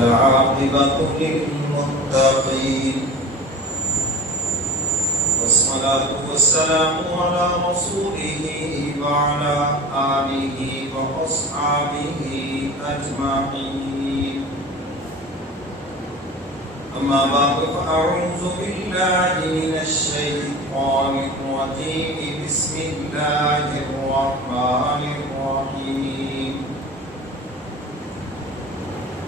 والعاقبة للمتقين والصلاة والسلام على رسوله وعلى آله وأصحابه أجمعين أما بعد فأعوذ بالله من الشيطان الرجيم بسم الله الرحمن الرحيم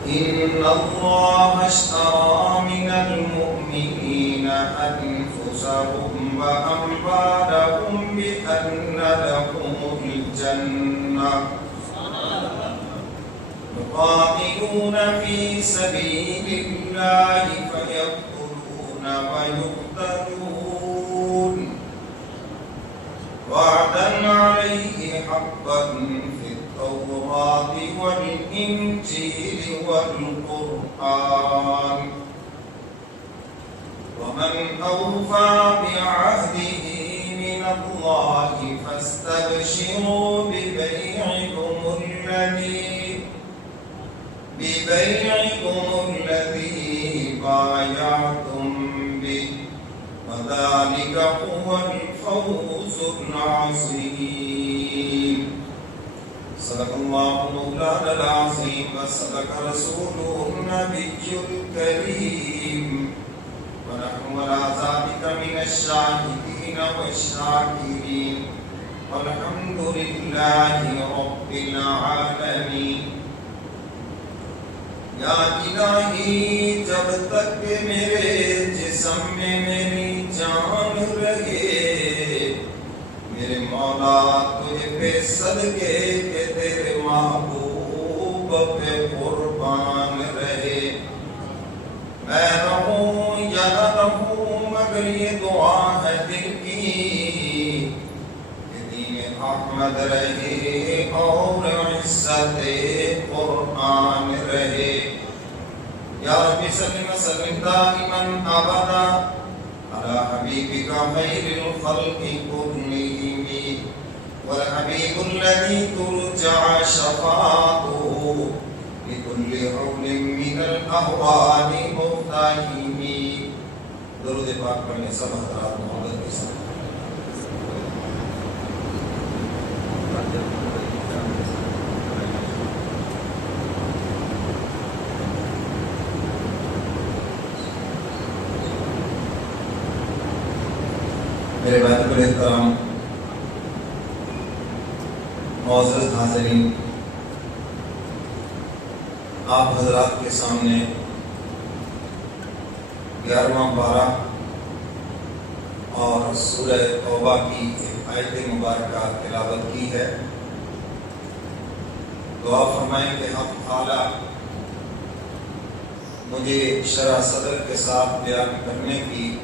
إن الله اشترى من المؤمنين أنفسهم وأموالهم بأن لهم الجنة يقاتلون في سبيل الله فيقتلون ويقتلون وعدا عليه حقا في التوراة والإنجيل والقرآن ومن أوفى بعهده من الله فاستبشروا ببيعكم الذي بايعتم به وذلك هو الفوز العظيم صدق الله مولانا العظيم وصدق رسوله النبي الكريم ونحن على ذلك من الشاهدين والشاكرين والحمد لله رب العالمين یا الہی جب تک میرے جسم میں میری جان رہے میرے مولا تجھے پہ صدقے کہ تیرے محبوب پہ قربان رہے میں رہوں یا نہ رہوں مگر یہ دعا ہے دل کی کہ دین احمد رہے اور عزت قرآن رہے یا رب سلم وسلم دائما ابدا على حبيبك خير الخلق كلهم والحبيب الذي ترجع شفاعته لكل حول من الاهوال مرتهم درود پاک پڑھنے سب حضرات محمد کے ساتھ میرے بھائیوں کو احترام معزز حاضرین آپ حضرات کے سامنے 11واں پارہ اور سورہ توبہ کی ایک آیت مبارکہ تلاوت کی ہے دعا فرمائیں کہ حق تعالی مجھے شرح صدر کے ساتھ بیان کرنے کی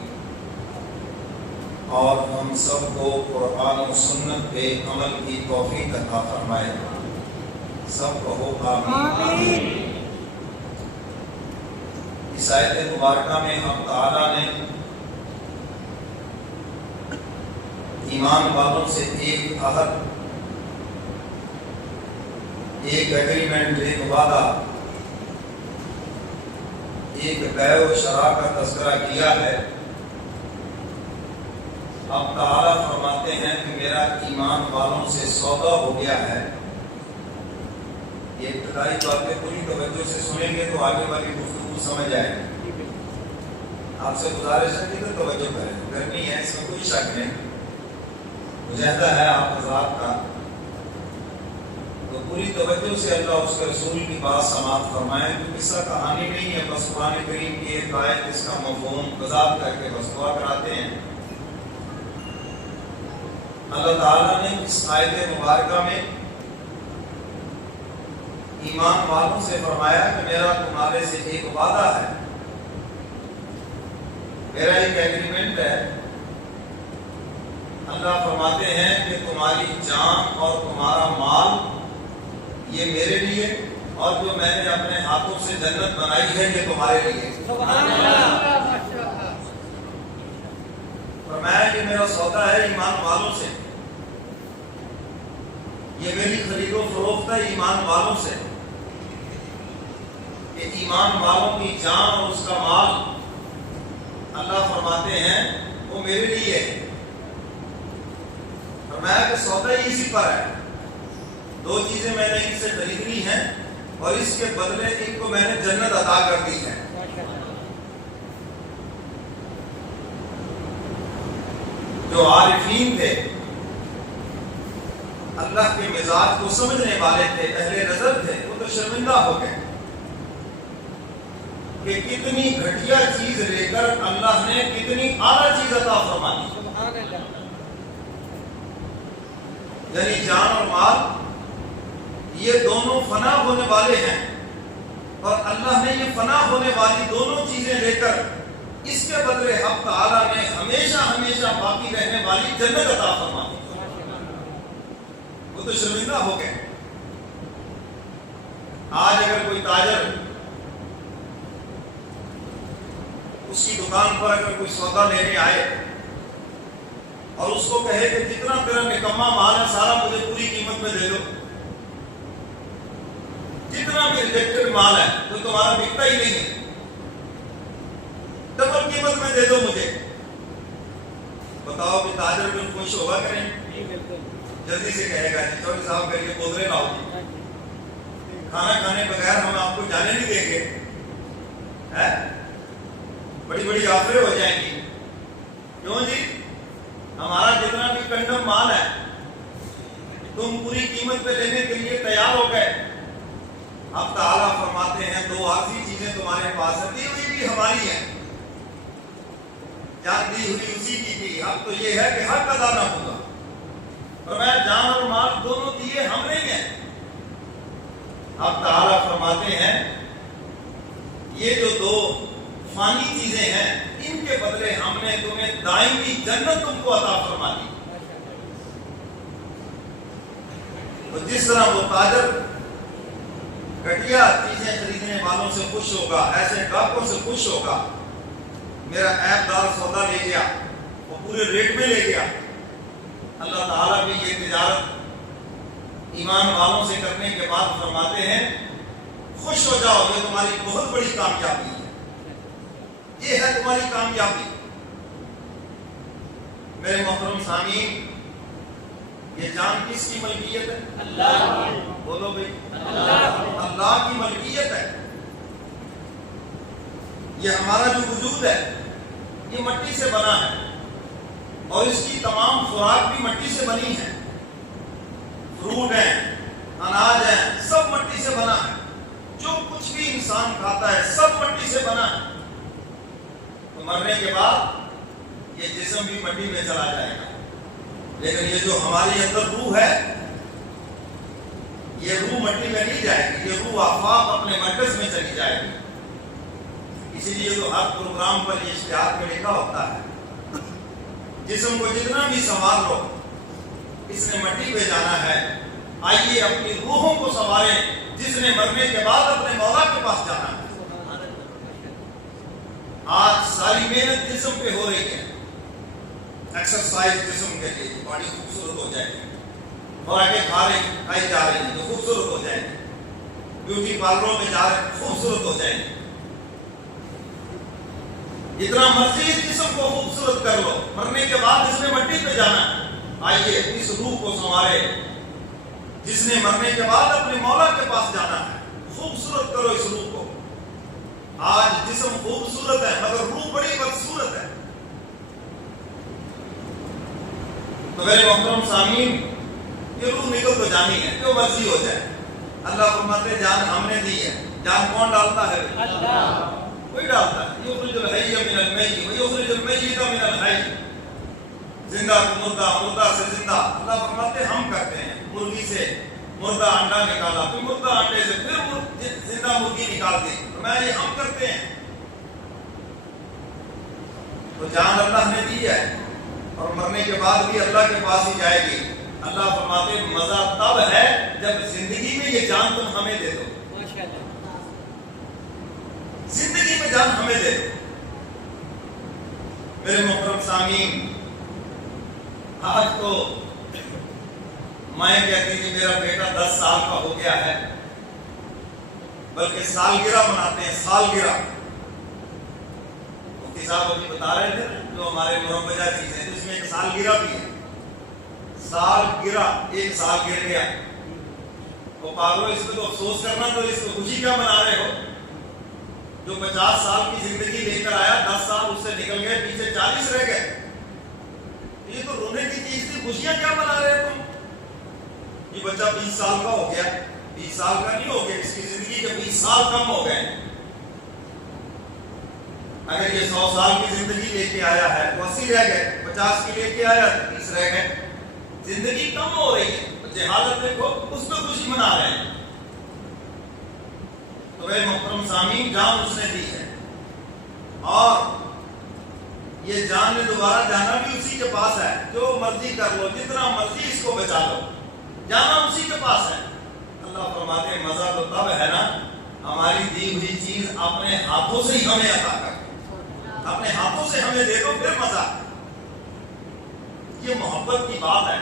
اور ہم سب کو قرآن و سنت پہ عمل کی توفیق عطا فرمائے سب کہو آمین اس آیت مبارکہ میں ہم تعالیٰ نے ایمان والوں سے ایک عہد ایک ایگریمنٹ ایک وعدہ ایک بیع و شراء کا تذکرہ کیا ہے اب تعالیٰ فرماتے ہیں کہ میرا ایمان والوں سے سودا ہو گیا ہے یہ ابتدائی باتیں پوری توجہ سے سنیں گے تو آگے والی گفتگو سمجھ آئے گی آپ سے گزارش ہے کہ توجہ کریں کرنی ہے اس میں کوئی شک نہیں مجاہدہ ہے آپ حضرات کا تو پوری توجہ سے اللہ اس کے رسول کی بات سماعت فرمائیں تو قصہ کہانی نہیں ہے بس قرآن کریم کی ایک آیت اس کا مفہوم وضاحت کر کے بس دعا کراتے ہیں اللہ تعالیٰ نے اس آیت مبارکہ میں ایمان والوں سے فرمایا کہ میرا تمہارے سے ایک وعدہ ہے میرا ایک ایگریمنٹ ہے اللہ فرماتے ہیں کہ تمہاری جان اور تمہارا مال یہ میرے لیے اور جو میں نے اپنے ہاتھوں سے جنت بنائی ہے یہ تمہارے لیے سبحان اللہ فرمایا کہ میرا سودا ہے ایمان والوں سے یہ میری خرید و فروخت ہے ایمان والوں سے کہ ایمان والوں کی جان اور اس کا مال اللہ فرماتے ہیں وہ میرے لیے ہے، فرمایا کہ سودا ہی اسی پر ہے، دو چیزیں میں نے ان سے خریدنی ہیں اور اس کے بدلے ان کو میں نے جنت عطا کر دی ہے۔ جو عارفین تھے، اللہ کے مزاج کو سمجھنے والے تھے، اہل نظر تھے، وہ تو شرمندہ ہو گئے کہ کتنی گھٹیا چیز لے کر اللہ نے کتنی اعلیٰ چیز عطا فرما دی۔ یعنی جان اور مال یہ دونوں فنا ہونے والے ہیں، اور اللہ نے یہ فنا ہونے والی دونوں چیزیں لے کر اس کے بدلے حق تعالیٰ نے ہمیشہ ہمیشہ باقی رہنے والی جنت عطا فرما دی۔ وہ تو شرمندہ ہو گئے۔ آج اگر کوئی تاجر اس کی دکان پر اگر کوئی سودا لینے آئے اور اس کو کہے کہ جتنا تیرا نکما مال ہے سارا مجھے پوری قیمت میں دے دو، جتنا بھی ریجیکٹڈ مال ہے جو تمہارا بکتا ہی نہیں ہے ڈبل قیمت میں دے دو مجھے، بتاؤ کہ تاجر بن خوش ہوگا کہ نہیں؟ جلدی سے کہے گا جی چوری صاحب کر کے بودرے لاؤ جی، کھانا کھانے بغیر ہم آپ کو جانے نہیں دیں گے، بڑی بڑی آفریں ہو جائیں گی۔ کیوں جی؟ ہمارا جتنا بھی کنڈم مال ہے تم پوری قیمت پہ لینے کے لیے تیار ہو گئے۔ اب تعالیٰ فرماتے ہیں دو عارضی چیزیں تمہارے پاس ہیں، دی ہوئی بھی ہماری ہیں، جان دی ہوئی اسی کی تھی، اب تو یہ ہے کہ حق ادا نہ ہوگا، اور میں جان اور مال دونوں دیے ہم نہیں ہیں۔ اب تعالیٰ فرماتے ہیں یہ جو دو فانی چیزیں ہیں ان کے بدلے ہم نے تمہیں دائمی جنت تم کو عطا فرما دی۔ تو جس طرح وہ تاجر گھٹیا چیزیں خریدنے والوں سے خوش ہوگا، ایسے گاہکوں سے خوش ہوگا، میرا عیب دار سودا لے گیا، وہ پورے ریٹ میں لے گیا، اللہ تعالیٰ بھی یہ تجارت ایمان والوں سے کرنے کے بعد فرماتے ہیں خوش ہو جاؤ، یہ تمہاری بہت بڑی کامیابی ہے، یہ ہے تمہاری کامیابی۔ میرے محترم سامعین، یہ جان کس کی ملکیت ہے؟ اللہ کی۔ بولو بھائی، اللہ کی ملکیت ہے۔ یہ ہمارا جو وجود ہے یہ مٹی سے بنا ہے، اور اس کی تمام خوراک بھی مٹی سے بنی ہے، فروٹ ہیں، اناج ہیں، سب مٹی سے بنا ہے، جو کچھ بھی انسان کھاتا ہے سب مٹی سے بنا ہے۔ تو مرنے کے بعد یہ جسم بھی مٹی میں چلا جائے گا، لیکن یہ جو ہماری اندر روح ہے یہ روح مٹی میں نہیں جائے گی، یہ روح آفاق اپنے مرکز میں چلی جائے گی۔ اسی لیے تو ہر پروگرام پر یہ اشتہار میں لکھا ہوتا ہے جسم کو جتنا بھی سنوار لو اس نے مٹی پہ جانا ہے، آئیے اپنی روحوں کو سنواریں جس نے مرنے کے بعد اپنے مولا کے پاس جانا ہے۔ آج ساری محنت جسم پہ ہو رہی ہے، ایکسرسائز جسم کے لیے باڈی خوبصورت ہو جائے گی، خوراکیں کھائی جا رہی ہیں جو خوبصورت ہو جائیں گی، بیوٹی پارلروں میں جا رہے ہیں خوبصورت ہو جائیں گے، جتنا مرضی اس جسم کو خوبصورت کر لو، مرنے کے بعد اس نے مٹی پہ جانا ہے۔ آئیے اس روح کو سنوارے جس نے مرنے کے بعد اپنے مولا کے پاس جانا ہے، خوبصورت کرو اس روح کو۔ آج جسم خوبصورت ہے مگر روح بڑی بدصورت ہے۔ تو میرے محترم سامعین، یہ روح نکل تو جانی ہے، جو مرضی ہو جائے، اللہ فرماتے جان ہم نے دی ہے۔ جان کون ڈالتا ہے؟ اللہ، وہی ڈالتا ہے۔ یخرج الحی من المیت ویخرج المیت من الحی، زندہ کو مردہ، مردہ سے زندہ، اللہ فرماتے ہم کرتے ہیں۔ مرغی سے مردہ انڈا نکالا، پھر مردہ انڈے سے پھر زندہ مرغی نکال دی، فرمایا یہ ہم کرتے ہیں۔ تو جان اللہ نے دی ہے اور مرنے کے بعد بھی اللہ کے پاس ہی جائے گی۔ اللہ فرماتے مزہ تب ہے جب زندگی میں یہ جان تم ہمیں دے دو، زندگی میں جان ہمیں دے دو۔ میرے محترم سامعین، آج تو میں کہتی کہ میرا بیٹا 10 سال کا ہو گیا ہے، بلکہ سالگرہ مناتے ہیں، سالگرہ۔ مفتی صاحب ابھی بتا رہے تھے جو ہمارے مروجہ چیزیں، تو اس میں ایک سالگرہ بھی ہے، سالگرہ، ایک سال گر گیا۔ تو پاگلو اس پہ تو افسوس کرنا، تو اس کو خوشی کیا منا رہے ہو؟ جو 50 سال کی زندگی لے کر آیا، 10 سال اس سے نکل گئے، پیچھے 40 رہ گئے، یہ تو رونے کی چیز تھی، خوشیاں کیا منا رہے ہو تم؟ یہ بچہ 20 سال کا ہو گیا، 20 سال کا نہیں ہو گیا، اس کی زندگی کے 20 سال کم ہو گئے۔ اگر یہ 100 سال کی زندگی لے کے آیا ہے تو 80 رہ گئے، 50 کی لے کے آیا تو 30 رہ گئے، زندگی کم ہو رہی ہے، جہالت دیکھو، اس پہ خوشی منا رہے ہیں۔ تو میرے محترم سامعین، جان اس نے دی ہے، اور یہ جان نے دوبارہ جانا بھی اسی کے پاس ہے، جو مرضی کر لو، جتنا مرضی اس کو بچا لو، جانا اسی کے پاس ہے۔ اللہ فرماتے ہیں مزہ تو تب ہے نا ہماری دی ہوئی چیز اپنے ہاتھوں سے ہی ہمیں عطا کر، اپنے ہاتھوں سے ہمیں دے دو، پھر مزہ۔ یہ محبت کی بات ہے۔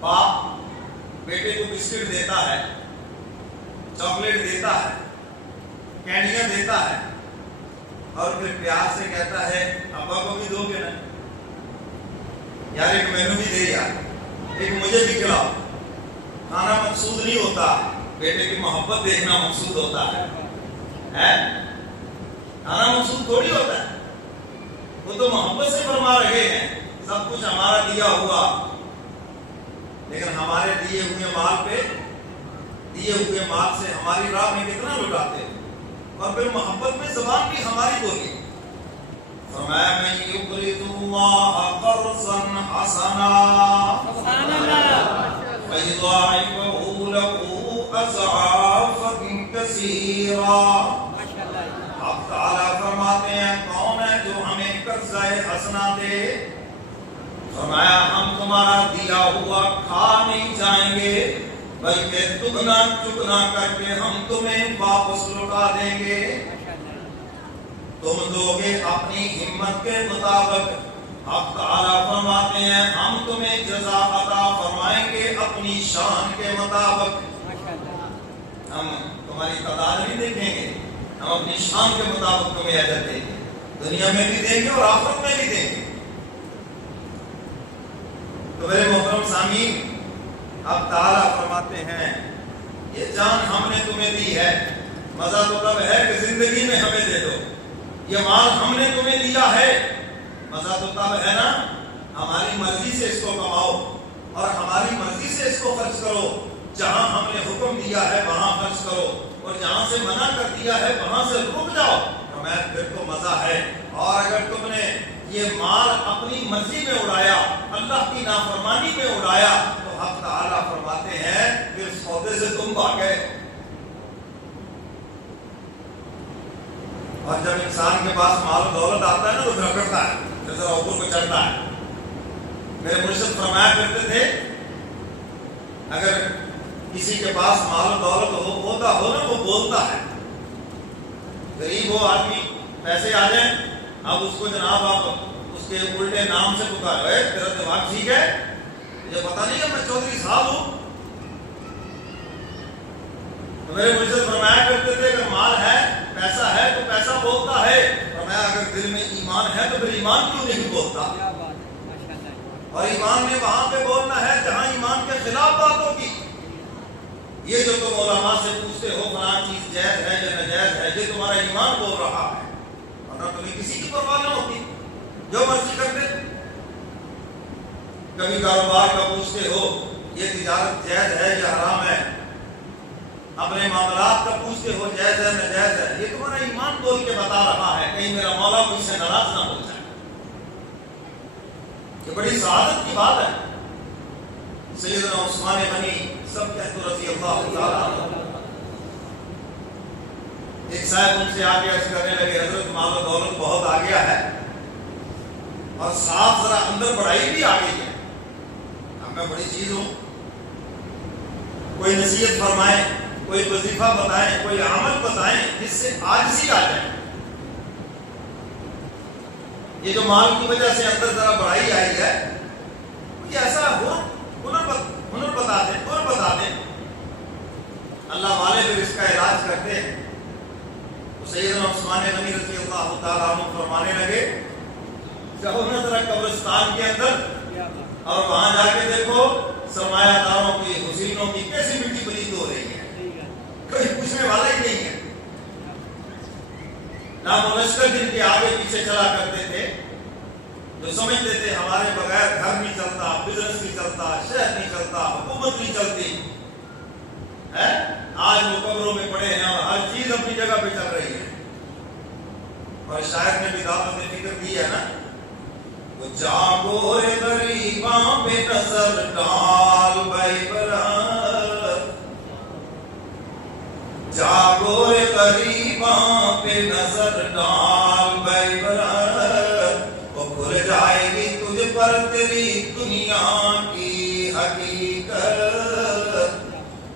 باپ بیٹے کو بسکٹ دیتا ہے، چاکلیٹ دیتا ہے، کینڈیاں دیتا ہے، اور پھر پیار سے کہتا ہے ابا کو بھی دو گے نا، یار ایک مینو بھی دے، یار ایک مجھے بھی کھلاؤ۔ کھانا مقصود نہیں ہوتا، بیٹے کی محبت دیکھنا مقصود ہوتا ہے۔ کھانا مقصود تھوڑی ہوتا ہے، وہ تو محبت سے فرما رہے ہیں سب کچھ ہمارا دیا ہوا، لیکن ہمارے دیے ہوئے مال پہ، دیے ہوئے مال سے ہماری راہ میں کتنا لٹاتے ہیں، اور پھر محبت میں زبان بھی ہماری بولی۔ فرمایا من یقرض اللہ قرضا حسنا فیضاعفہ لہ اضعافا کثیرا۔ اب تعالیٰ فرماتے ہیں کون ہے جو ہمیں قرضہ حسنا دے؟ فرمایا ہم تمہارا دیا ہوا کھا نہیں جائیں گے، بلکہ دگنا چگنا کر کے ہم تمہیں واپس لوٹا دیں گے۔ تم دو گے اپنی ہمت کے مطابق، اب تعالیٰ فرماتے ہیں ہم تمہیں جزا عطا فرمائیں گے اپنی شان کے مطابق۔ ہم تمہاری تعداد نہیں دیکھیں گے، ہم اپنی شان کے مطابق تمہیں اجر دیں گے، دنیا میں بھی دیں گے اور آخرت میں بھی دیں گے۔ تو میرے محترم سامعین، اب تعالیٰ فرماتے ہیں یہ جان ہم نے تمہیں دی ہے، مزہ تو تب ہے کہ زندگی میں ہمیں دے دو، یہ مال ہم نے تمہیں دیا ہے، مزہ تو تب ہے نا ہماری مرضی سے اس کو کماؤ اور ہماری مرضی سے اس کو خرچ کرو، جہاں ہم نے حکم دیا ہے وہاں خرچ کرو، اور جہاں سے منع کر دیا ہے وہاں سے رک جاؤ، ہمیں پھر تو مزہ ہے۔ اور اگر تم نے یہ مال اپنی مرضی میں اڑایا، اللہ کی نافرمانی میں اڑایا، تو حق تعالیٰ فرماتے ہیں پھر سودے سے تم بھاگ گئے۔ اور جب انسان کے پاس مال و دولت آتا ہے نا تو پھر اکڑتا ہے، پھر ذرا اوپر کو چڑھتا ہے۔ میرے مرشد فرمایا کرتے تھے اگر کسی کے پاس مال و دولت ہوتا ہو نا وہ بولتا ہے، غریب ہو آدمی، پیسے آ جائیں، اب اس کو جناب آپ اس کے الٹے نام سے پکار رہے، تیرا دماغ ٹھیک ہے، مجھے پتا نہیں کہ میں چودھری صاحب ہوں۔ تو میرے مرشد فرمایا کرتے تھے اگر مال ہے، پیسہ ہے تو پیسہ بولتا ہے، فرمایا اگر دل میں ایمان ہے تو پھر ایمان کیوں نہیں بولتا؟ اور ایمان نے وہاں پہ بولنا ہے جہاں ایمان کے خلاف بات ہوگی۔ یہ جو تم علماء سے پوچھتے ہو فلاں چیز جائز ہے یا ناجائز ہے، یہ تمہارا ایمان بول رہا ہے، ورنہ تمہیں کسی کی پرواہ نہ ہوتی، جو مرضی کرتے۔ کبھی کاروبار کا پوچھتے ہو یہ تجارت جائز ہے یا حرام ہے، اپنے معاملات کا پوچھتے ہو جائز ہے ناجائز ہے، یہ تمہارا ایمان بول کے بتا رہا ہے، کہیں میرا مولا مجھ سے ناراض نہ ہو جائے۔ یہ بڑی سعادت کی بات ہے۔ سیدنا عثمان غنی سب کہتے رضی اللہ تعالیٰ عنہ، ایک صاحب ان سے آگے عرض کرنے لگے حضرت مال و دولت بہت آ گیا ہے اور ساتھ ذرا اندر بڑائی بھی آ گئی ہے، اب میں بڑی چیز ہوں، کوئی نصیحت فرمائیں، کوئی وظیفہ بتائیں، کوئی عمل بتائیں جس سے عاجزی آ جائے۔ یہ جو مال کی وجہ سے اندر ذرا بڑائی آئی ہے، کوئی ایسا ہنر بتا دیں، بتا دیں۔ اللہ والے پھر اس کا علاج کرتے ہیں. تو سیدنا عثمان غنی رضی اللہ تعالیٰ عنہ فرمانے لگے جاؤ نا ذرا قبرستان کے اندر اور وہاں جا کے دیکھو سرمایہ داروں کی حسینوں کی کیسی مٹی پلیت ہو رہی ہے, کوئی پوچھنے والا ہی نہیں ہے. نام و لشکر جن کے آگے پیچھے چلا کرتے تھے, جو سمجھتے تھے ہمارے بغیر گھر نہیں چلتا, بزنس نہیں چلتا, شہر نہیں چلتا, حکومت نہیں چلتی ہے, آج وہ قبروں میں پڑے ہیں اور ہر چیز اپنی جگہ پہ چل رہی ہے. اور شاعر نے بھی دعوت فکر دی ہے نا, جاگو رے غریباں پہ نظر ڈال بھائی برات, جاگو رے غریباں پہ نظر ڈال بھائی برات, وہ کھل جائے گی تجھ پر تیری دنیا کی حقیقت.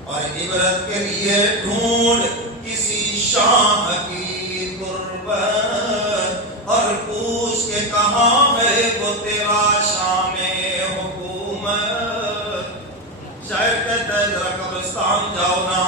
اور عبرت کے لیے ڈھونڈ کسی شاہ کی قربت اور پوچھ کے کہاں ہے وہ تیرا شام حکومت. شاعر کہتا ہے ذرا قبرستان جاؤ نا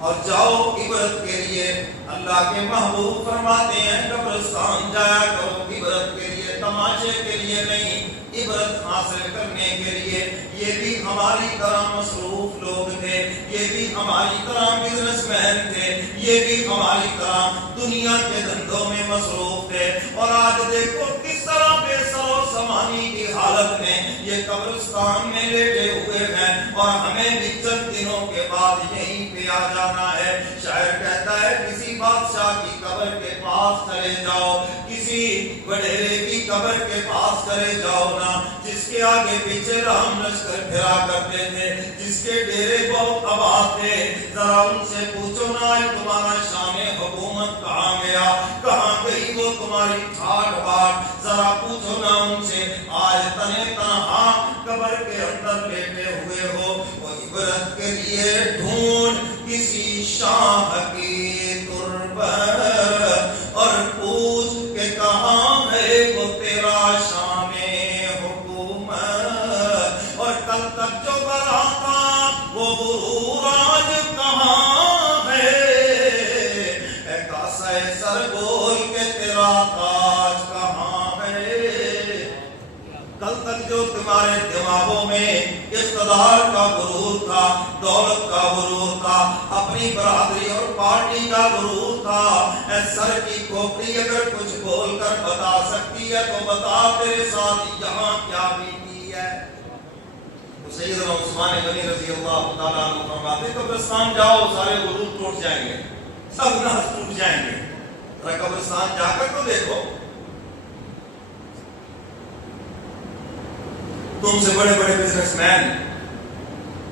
اور جاؤ عبرت کے لیے. اللہ کے محبوب فرماتے ہیں قبرستان جایا کرو عبرت کے لیے, تماشے کے لیے نہیں, عبرت حاصل کرنے کے لیے. یہ بھی ہماری طرح مصروف لوگ تھے, یہ بھی ہماری طرح بزنس مین تھے, یہ بھی ہماری طرح دنیا کے دھندوں میں مصروف تھے. اور آج دیکھو کس طرح بے سر و سامانی کی حالت میں یہ قبرستان میں لیٹے ہوئے ہیں, اور ہمیں بھی چند دنوں کے بعد یہیں پہ آ جانا ہے. شاعر کہتا ہے کسی بادشاہ کی قبر کے پاس چلے جاؤ, کسی وڈیرے کی قبر کے پاس چلے جاؤ نا, جس کے آگے پیچھے رام لشکر پھرا کرتے تھے, جس کے ڈیرے بہت آباد تھے. ذرا ان سے پوچھو نا تمہارا شام حکومت کہاں گیا, کہاں گئی وہ تمہاری ٹھاٹ باٹ. ذرا پوچھو نا ان سے آج تنے تنہا قبر کے اندر لیٹے ہوئے ہو. وہ عبرت کے لیے ڈھونڈ کسی شاہ کی قربت اور پوچھ کہ کہاں ہے وہ تیرا شام حکومت. اور کل تک جو بڑا تھا وہ غرور آج کہاں ہے, اے کاسہ سر بول کے تیرا تاج کہاں ہے. کل تک جو تمہارے دماغوں میں اقتدار کا غرور تھا, دولت کا غرور تھا, اپنی برادری اور پارٹی کا غرور تھا, اے سر کی کھوپڑی اگر کچھ بول کر بتا سکتی ہے تو بتا تیرے ساتھ یہاں کیا بیتی ہے. تو سیدنا عثمان غنی رضی اللہ تعالیٰ عنہ فرماتے قبرستان جاؤ سارے غرور ٹوٹ جائیں گے, سب ناز ٹوٹ جائیں گے. ذرا قبرستان جا کر تو دیکھو, تم سے بڑے بڑے بزنس مین,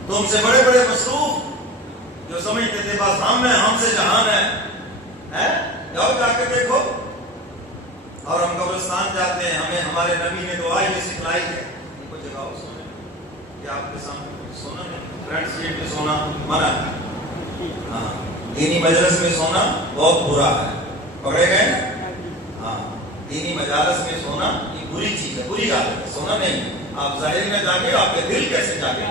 تم سے بڑے بڑے مصروف جو سمجھتے تھے بس ہم ہیں, ہم سے جہان ہے, جاؤ جا کے دیکھو. اور ہم قبرستان جاتے ہیں, ہمیں ہمارے نبی نے دعا یہ سکھلائی ہے کوئی جگہ سونے کہ آپ کے سامنے سونا نہیں, فرنٹ سیٹ پہ سونا منع ہے. ہاں, دینی مجلس میں سونا بہت برا ہے, پکڑے گئے. ہاں, دینی مجالس میں سونا یہ بری چیز ہے, بری عادت ہے, سونا نہیں. آپ ظاہر میں جاگے, آپ کے دل کیسے جاگے,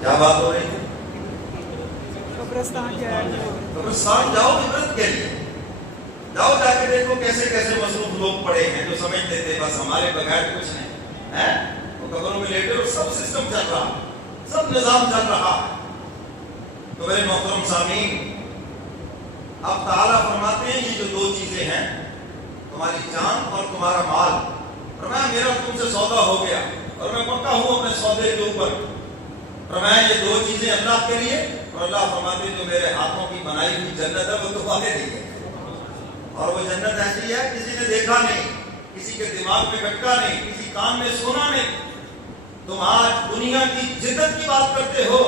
کیا بات ہو رہی ہے. قبرستان جاؤ عبرت کے لیے, جاؤ جا کے دیکھو کیسے کیسے مصروف لوگ پڑے ہیں جو سمجھتے تھے بس ہمارے بغیر کچھ نہیں, وہ قبروں میں لیٹے اور سب سسٹم چل رہا, سب نظام چل رہا. تو میرے محترم سامعین, اب تعالیٰ فرماتے ہیں یہ جو دو چیزیں ہیں, تمہاری جان اور تمہارا مال, فرمایا میرا تم سے سودا ہو گیا اور میں پکا ہوں اپنے سودے کے اوپر. فرمایا یہ دو چیزیں اللہ کے لیے, اور اللہ فرماتے جو میرے ہاتھوں کی بنائی ہوئی جنت ہے وہ تمہارے لیے. اور وہ جنت ایسی ہے کسی نے دیکھا نہیں, کسی کے دماغ میں گٹکا نہیں, کسی کان میں سونا نہیں. تم آج دنیا کی جدت کی بات کرتے ہو,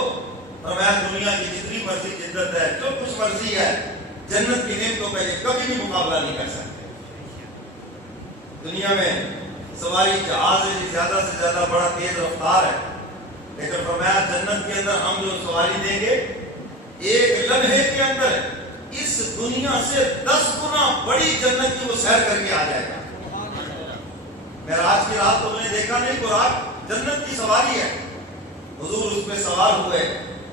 فرمایا دنیا کی جتنی مرضی جدت ہے, جو کچھ مرضی ہے, جنت کی نعمتوں کا یہ کبھی بھی مقابلہ نہیں کر سکتے. دنیا میں سواری جہاز ہے زیادہ سے زیادہ بڑا تیز رفتار ہے, لیکن فرمایا جنت کے اندر ہم جو سواری دیں گے ایک لمحے کے اندر اس دنیا سے 10 گنا بڑی جنت کی وہ سیر کر کے آ جائے گا. معراج کی رات تم نے دیکھا نہیں, تو رات جنت کی سواری ہے. حضور اس پہ سوار ہوئے،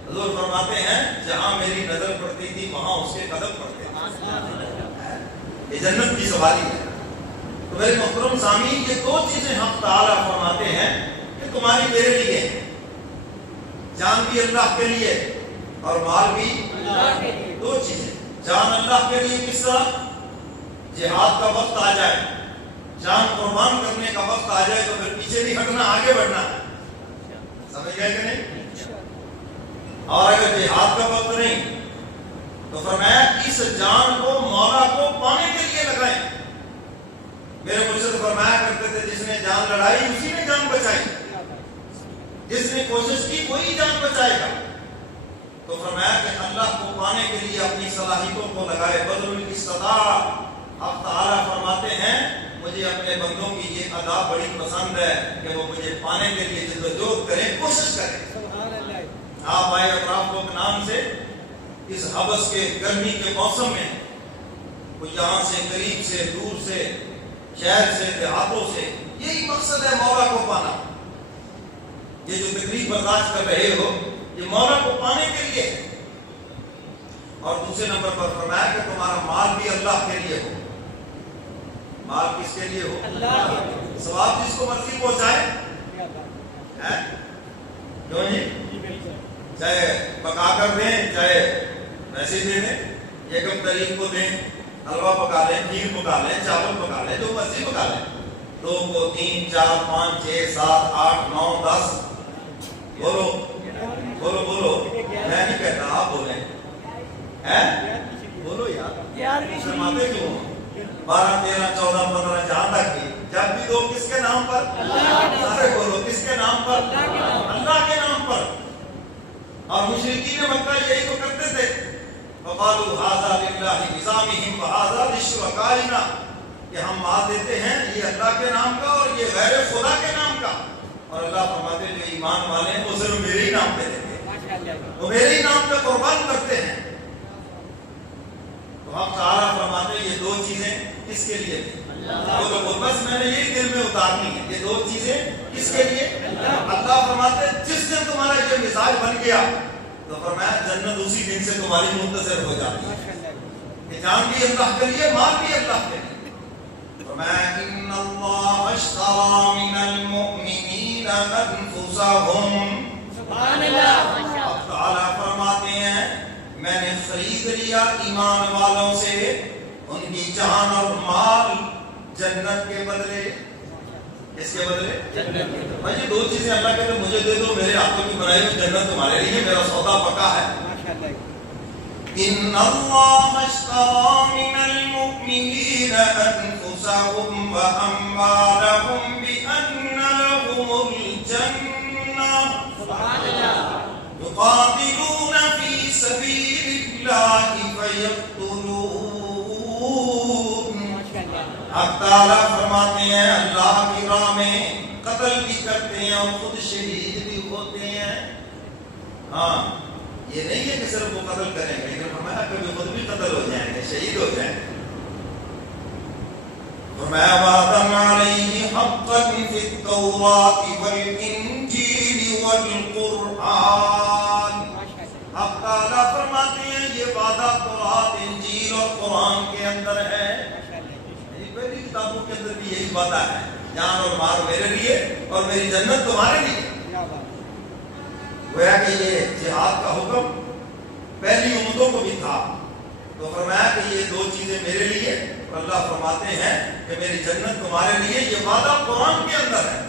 حضور فرماتے ہیں جہاں میری نظر پڑتی تھی وہاں اس کے قدم پڑتے تھے۔ یہ جنت کی سواری ہے۔ تو میرے محترم سامعین، یہ دو چیزیں حق تعالیٰ فرماتے ہیں کہ تمہاری میرے لیے، جان بھی اللہ کے لیے اور مال بھی اللہ کے لیے۔ دو چیزیں، جان اللہ کے لیے کس طرح؟ جہاد کا وقت آ جائے، جان قربان کرنے کا وقت آ جائے تو پھر پیچھے نہیں ہٹنا، آگے بڑھنا ہے۔ سمجھ گئے کہ نہیں؟ اور اگر جہاد کا وقت نہیں تو فرمایا اس جان کو مولا کو پانے کے لیے لگائیں۔ میرے مرشد فرمایا کرتے تھے جس نے جان لڑائی اسی نے جان بچائی، جس نے کوشش کی وہی جان بچائے گا۔ تو فرمایا کہ اللہ کو پانے کے لیے اپنی صلاحیتوں کو لگائے، بذل الاستطاع۔ اب تعالیٰ فرماتے ہیں مجھے اپنے بندوں کی یہ ادا بڑی پسند ہے کہ وہ مجھے پانے کے لیے جدوجہد کریں، کوشش کریں۔ آپ آئے اطراف کو نام سے اس حبس کے گرمی کے موسم میں، وہ یہاں سے قریب سے دور سے شہر سے دیہاتوں سے، یہی مقصد ہے مولا کو پانا۔ یہ جو تکلیف برداشت کر رہے ہو یہ مولا کو پانے کے لیے۔ اور دوسرے نمبر پر فرمایا کہ تمہارا مال بھی اللہ کے لیے ہو۔ مال کس کے لیے ہو؟ اللہ کے لیے۔ ثواب جس کو مرضی پہنچائے، کیوں جی؟ چاہے پکا کر دیں چاہے ویسے دے دیں، یکم تاریخ کو دیں، حلوہ پکا لیں، کھیر پکا لیں، چاول پکا لیں، جو مرضی پکا لیں۔ 2 کو 3 4 5 6 7 8 9 10 بولو بولو بولو، میں نہیں کہتا آپ بولیں، بولو یار، شرماتے کیوں؟ 12 13 14 15 جہاں تک کی جب بھی دو کس کے نام پر؟ سارے بولو کس کے نام پر؟ اللہ کے نام پر۔ اور مشرکین مکہ یہی تو کرتے تھے، وقالوا هذا لله بزعمهم وهذا لشركائنا، کہ ہم مال دیتے ہیں یہ اللہ کے نام کا اور یہ غیر خدا کے نام کا۔ اور اللہ فرماتے جو ایمان والے ہیں وہ صرف میرے ہی نام پہ دیتے ہیں، وہ میرے ہی نام پہ قربان کرتے ہیں۔ تو ہم تعالیٰ فرماتے ہیں یہ دو چیزیں کس کے لیے تھی؟ تو بس میں نے یہی دل میں اتارنی ہے، یہ دو چیزیں کس کے لیے؟ اللہ فرماتے ہیں جس دن تمہارا یہ مزاج بن گیا تو فرمایا جنت اسی دن سے تمہاری منتظر ہو جاتی ہے کہ جان بھی اللہ کے لیے، مال بھی اللہ کے لیے۔ فرمایا ان اللہ اشتری من المؤمنین انفسهم، سبحان اللہ۔ اب تعالیٰ فرماتے ہیں میں نے خرید لیا ایمان والوں سے ان کی جان اور مال جنت کے بدلے۔ اس کے بدلے جنت۔ بھائی یہ دو چیزیں اللہ کہتے ہیں مجھے دے دو، میرے ہاتھوں کی بنائی ہوئی جنت تمہارے لیے، میرا سودا پکا ہے۔ ان اللہ اشتری من المؤمنین انفسهم واموالهم بان لهم الجنہ، سبحان اللہ، یقاتلون فی سبیل اللہ فیقتلون۔ اب تعالیٰ فرماتے ہیں اللہ کی راہ میں قتل بھی کرتے ہیں اور خود شہید بھی ہوتے ہیں۔ ہاں یہ نہیں ہے کہ صرف وہ قتل کریں گے، لیکن فرمایا کبھی خود بھی قتل ہو جائیں گے، شہید ہو جائیں گے۔ فرمایا وعدن علیہ حقا فی التوراۃ والانجیل والقرآن۔ اب تعالیٰ فرماتے ہیں یہ وعدہ تورات، انجیل اور قرآن کے اندر ہے۔ پہلی کتابوں کے اندر بھی یہی وعدہ ہے، جان اور مال میرے لیے اور میری جنت تمہارے لیے۔ گویا کہ یہ جہاد کا حکم پہلی امتوں کو بھی تھا، تو فرمایا کہ یہ دو چیزیں میرے لیے، اور اللہ فرماتے ہیں کہ میری جنت تمہارے لیے، یہ وعدہ قرآن کے اندر ہے۔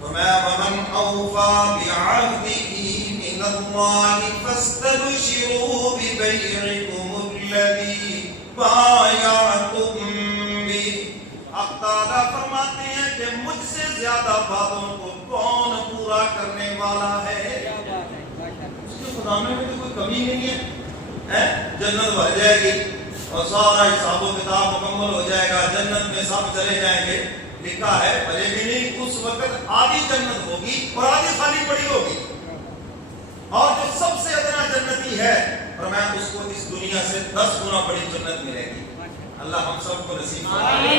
فرمایا ومن اوفى بعهده من الله فاستبشروا ببيعكم الذي بايعتم به۔ اب تعالیٰ فرماتے ہیں کہ مجھ سے زیادہ باتوں کو کون پورا کرنے والا ہے؟ اس کے خدا میں تو کوئی کمی نہیں ہے، جنت بھر جائے گی اور سارا حساب و کتاب مکمل ہو جائے گا، جنت میں سب چلے جائیں گے۔ لکھا ہے بھلے بھی نہیں، اس وقت آدھی جنت ہوگی اور آدھی خالی پڑی ہوگی، اور جو سب سے ادنا جنتی ہے فرمایا اس کو اس دنیا سے 10 گنا بڑی جنت ملے گی۔ اللہ ہم سب کو نصیب فرمائے۔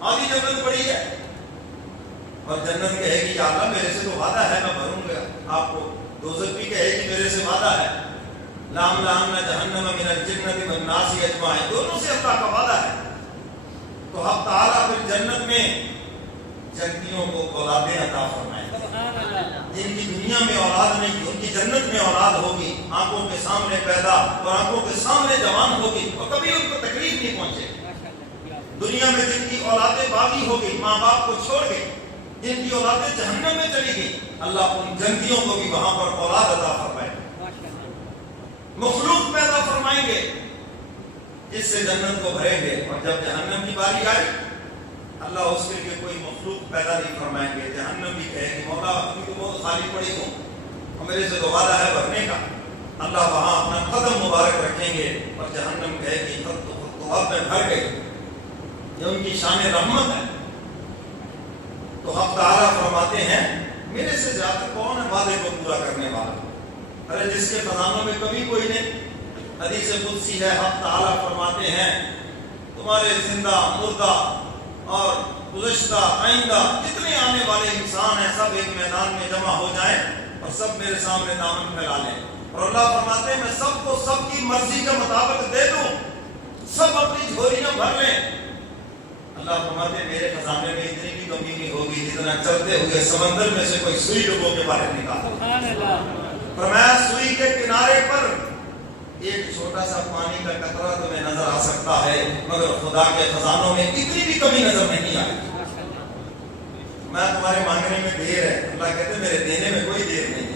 آدھی جنت بڑی ہے اور جنت کہے گی یا اللہ میرے سے تو وعدہ ہے میں بھروں گا آپ کو، دوزخ بھی کہے گی میرے سے وعدہ ہے، لام لام نہ جہنم من الجنت والناس اجمعین، دونوں سے اللہ کا وعدہ ہے۔ تو حق تعالیٰ پھر جنت میں جنتیوں کو اولادیں عطا فرمائیں گے، جن کی دنیا میں اولاد نہیں تھی ان کی جنت میں اولاد ہوگی، آنکھوں کے سامنے پیدا اور آنکھوں کے سامنے جوان ہوگی اور کبھی ان کو تکلیف نہیں پہنچے۔ دنیا میں جن کی اولادیں باغی ہو گئی، ماں باپ کو چھوڑ گئی، جن کی اولادیں جہنم میں چلی گئی، اللہ ان جنتیوں کو بھی وہاں پر اولاد عطا فرمائے گا، مخلوق پیدا فرمائیں گے جس سے جنت کو بھریں گے۔ اور جب جہنم کی باری آئی اللہ اس کے لیے کوئی مخلوق پیدا نہیں فرمائیں گے، جہنم بھی کہے گی مولا ابھی تو بہت خالی پڑی ہوں اور میرے سے تو وعدہ ہے بھرنے کا، اللہ وہاں اپنا قدم مبارک رکھیں گے اور جہنم کہے گی تو اب میں بھر گئی، یہ ان کی شان رحمت ہے۔ تو حق تعالیٰ فرماتے ہیں میرے سے زیادہ کون ہے وعدے کو پورا کرنے والا، ارے جس کے خزانوں میں کبھی کوئی نہیں۔ حدیث قدسی ہے، حق تعالیٰ فرماتے ہیں تمہارے زندہ مردہ اور گزشتہ آئندہ جتنے آنے والے انسان ہیں سب ایک میدان میں جمع ہو جائیں اور سب میرے سامنے دامن پھیلا لیں، اور اللہ فرماتے ہیں میں سب کو سب کی مرضی کے مطابق دے دوں، سب اپنی جھولیاں بھر لیں۔ اللہ فرماتے ہیں میرے خزانے میں اتنی بھی کمی نہیں ہوگی جتنا چلتے ہوئے سمندر میں سے کوئی سوئی ڈبو کے باہر نکالا۔ فرمایا سوئی کے کنارے پر ایک چھوٹا سا پانی کا قطرہ تمہیں نظر آ سکتا ہے مگر خدا کے خزانوں میں اتنی بھی کمی نظر نہیں آئی۔ میں تمہارے مانگنے میں دیر ہے، اللہ کہتے ہیں میرے دینے میں کوئی دیر نہیں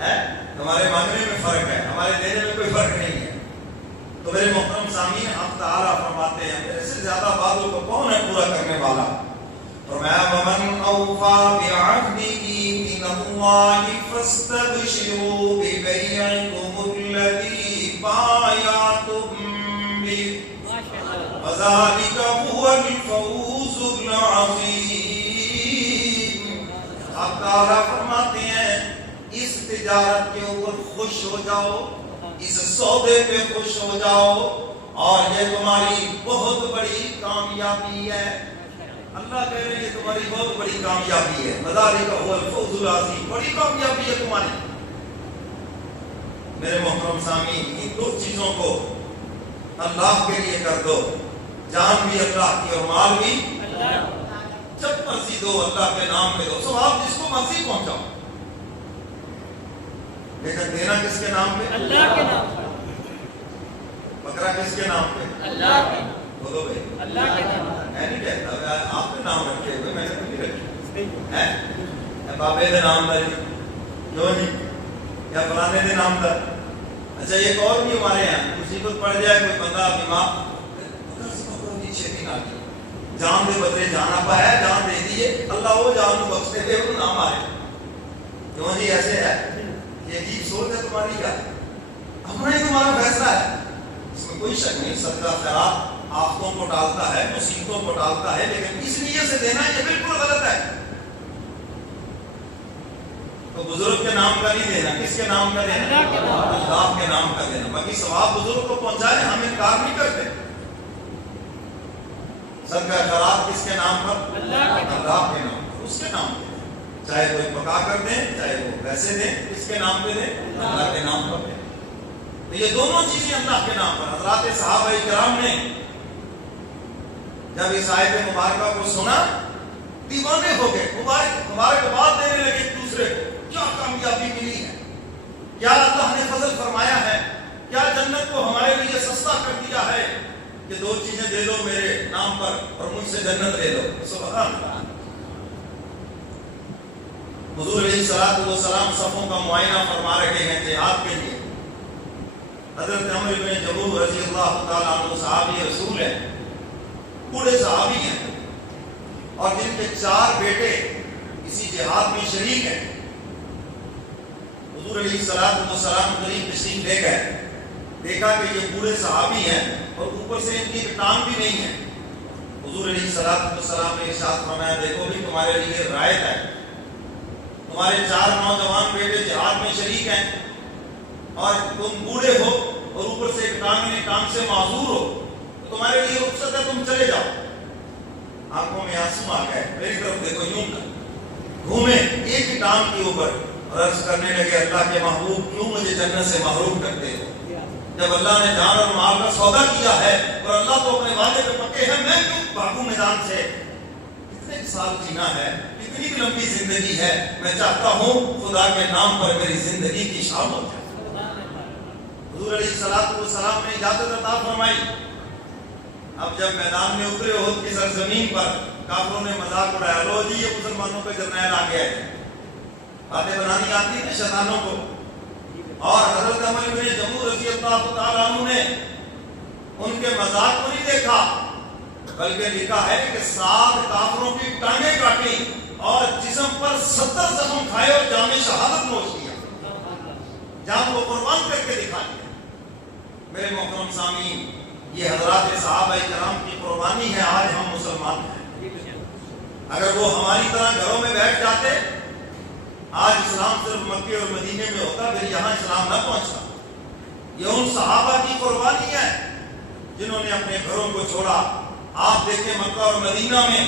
ہے، تمہارے مانگنے میں فرق ہے، ہمارے دینے میں کوئی فرق نہیں ہے۔ تو میرے محترم سامعین حق تعالیٰ فرماتے ہیں میرے سے زیادہ وعدوں کو کون ہے پورا کرنے والا؟ فرمایا ومن اوفى بعهده من الله فاستبشروا ببيعكم الذي بايعتم به وذلك هو الفوز العظيم۔ حق تعالیٰ فرماتے ہیں اس تجارت کے اوپر خوش ہو جاؤ، اس سودے پہ خوش ہو جاؤ، اور یہ تمہاری بہت بڑی کامیابی ہے۔ اللہ کہہ رہے ہیں یہ تمہاری بہت بڑی کامیابی ہے، وذالک هو الفوز العظیم، بڑی کامیابی ہے تمہاری۔ میرے محترم سامعین ان دو چیزوں کو اللہ کے لیے کر دو، جان بھی اللہ کی اور مال بھی اللہ، جب مرضی دو اللہ کے نام پہ دو، ثواب جس کو مرضی پہنچاؤ، لیکن دینا کس کے نام پہ؟ اللہ کے نام پہ۔ بکرا کس کے نام پہ؟ اللہ کے۔ بولو بھائی اللہ کے نام۔ میں نہیں کہتا آپ نے نام رکھے ہوئے، میں نے تو نہیں رکھے، بابے دے نام دا جی کیوں نہیں، یا فلانے دے نام دا۔ اچھا ایک اور بھی ہمارے یہاں مصیبت پڑ جائے کوئی بندہ بیمار، چھیتی نہ کی جان دے بدلے جان آپ ہے، جان دے دیے اللہ وہ جان بخش دے وہ نام آئے، کیوں جی ایسے ہے؟ یہ عجیب سوچ ہے تمہاری، کیا اپنا ہی تمہارا فیصلہ ہے، اس میں کوئی شک نہیں۔ صدقہ خیرات آفتوں کو ٹالتا ہے، مصیبتوں کو ٹالتا ہے، لیکن اس نیت سے دینا یہ بالکل غلط ہے۔ تو بزرگ کے نام کا نہیں دینا، کس کے نام کا دینا؟ اللہ کے نام کا دینا، باقی ثواب بزرگ کو پہنچائے ہم انکار نہیں کرتے۔ صدقہ خیرات کس کے نام پر؟ اللہ کے نام پر، اس کے نام پہ، چاہے کوئی پکا کر دیں چاہے وہ ویسے دیں، کس کے نام پہ دیں؟ اللہ کے نام پر دیں۔ تو یہ دونوں چیزیں اللہ کے نام پر۔ حضرات صحابہ کرام نے جب اس آیت مبارکہ کو سنا دیوانے ہو گئے، مبارکباد دینے لگے ایک دوسرے کو، کیا کامیابی ملی ہے، کیا اللہ نے فضل فرمایا ہے، کیا جنت کو ہمارے لیے سستا کر دیا ہے کہ دو چیزیں دے دو میرے نام پر اور مجھ سے جنت لے لو۔ سبحان اللہ۔ حضور علیہ الصلوۃ والسلام صفوں کا معائنہ فرما رہے ہیں جہاد کے لیے۔ حضرت عمر بن جموح رضی اللہ تعالیٰ عنہ صحابی رسول ہیں، بوڑھے صحابی ہیں، اور جن کے 4 بیٹے اسی جہاد میں شریک ہیں۔ حضور علیہ السلام قریب تشریف لے گئے، دیکھا کہ یہ بوڑھے صحابی ہیں اور اوپر سے ان کی ٹانگ بھی نہیں ہے۔ حضور علیہ السلام نے ارشاد فرمایا دیکھو بھی تمہارے لیے رعایت ہے، تمہارے 4 نوجوان بیٹے جہاد میں شریک ہیں اور تم بوڑھے ہو اور اوپر سے ایک ٹانگ سے معذور ہو، تو تمہارے لیے رخصت ہے، تم چلے جاؤ۔ آنکھوں میں آنسو آ گئے، میری طرف دیکھو، یوں کر گھومے ایک ہی ٹانگ کے اوپر اور عرض کرنے لگے اللہ کے محبوب کیوں مجھے جنت سے محروم کرتے ہو؟ جب اللہ نے جان اور مال کا سودا کیا ہے اور اللہ تو اپنے وعدے پہ پکے ہیں، میں کیوں بھاگوں میدان سے؟ کتنے سال جینا ہے، کتنی لمبی زندگی ہے، میں چاہتا ہوں خدا کے نام پر میری زندگی کی شام ہو جائے۔ حضور علیہ السلام نے اجازت عطا فرمائی۔ اب جب میدان میں اترے احد کی سرزمین پر کافروں نے مذاق اڑایا، لو جی یہ مسلمانوں پہ جرنیل آ گیا ہے، باتیں بنانی آتی ہے شیطانوں کو۔ اور حضرت عمر بن جموح رضی اللہ تعالیٰ عنہ نے ان کے مذاق کو نہیں دیکھا، بلکہ لکھا ہے کہ 7 کافروں کی ٹانگیں کاٹی اور جسم پر 70 زخم کھائے اور جام شہادت نوش کیا، جان کو قربان کر کے دکھا دیا۔ میرے محترم سامعین، یہ حضرات صحابہ کرام کی قربانی ہے، آج ہم مسلمان ہیں۔ اگر وہ ہماری طرح گھروں میں بیٹھ جاتے، آج اسلام صرف مکے اور مدینے میں ہوتا، پھر یہاں اسلام نہ پہنچتا۔ یہ ان صحابہ کی قربانی ہے جنہوں نے اپنے گھروں کو چھوڑا۔ آپ دیکھیں مکہ اور مدینہ میں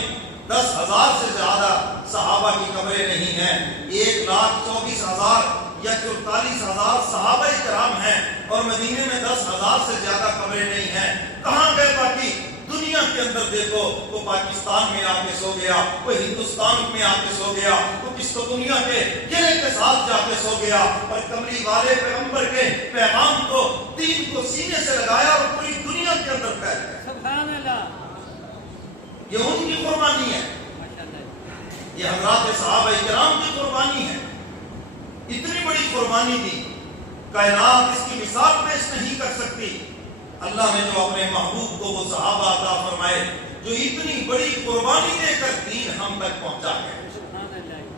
10,000 سے زیادہ صحابہ کی قبریں نہیں ہیں، 1,24,000 یا 44,000 صحابہ کرام ہیں، اور مدینے میں 10,000 سے زیادہ قبریں نہیں ہیں۔ کہاں گئے باقی؟ دنیا کے اندر دیکھو، وہ پاکستان میں آ کے سو گیا، وہ ہندوستان میں آ کے سو گیا، وہ کس تو دنیا کے گرے کے ساتھ جا کے سو گیا، اور کملی والے پیغمبر کے پیغام کو، دین کو سینے سے لگایا اور پوری دنیا کے اندر پھیل گیا۔ سبحان اللہ! یہ ان کی قربانی ہے، یہ حضرات صحابہ کرام کی قربانی ہے۔ اتنی بڑی قربانی دی، کائنات اس کی مثال پیش نہیں کر سکتی۔ اللہ نے جو اپنے محبوب کو وہ صحابہ عطا فرمائے جو اتنی بڑی قربانی دے کر دین ہم تک پہنچا ہے،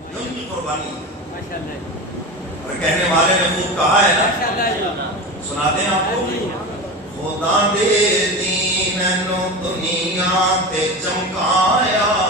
یہ ان کی قربانی ہے۔ اور کہنے والے نے خوب کہا ہے نا، سناتے ہیں آپ کو، خدا دے دین نو دنیا تے چمکایا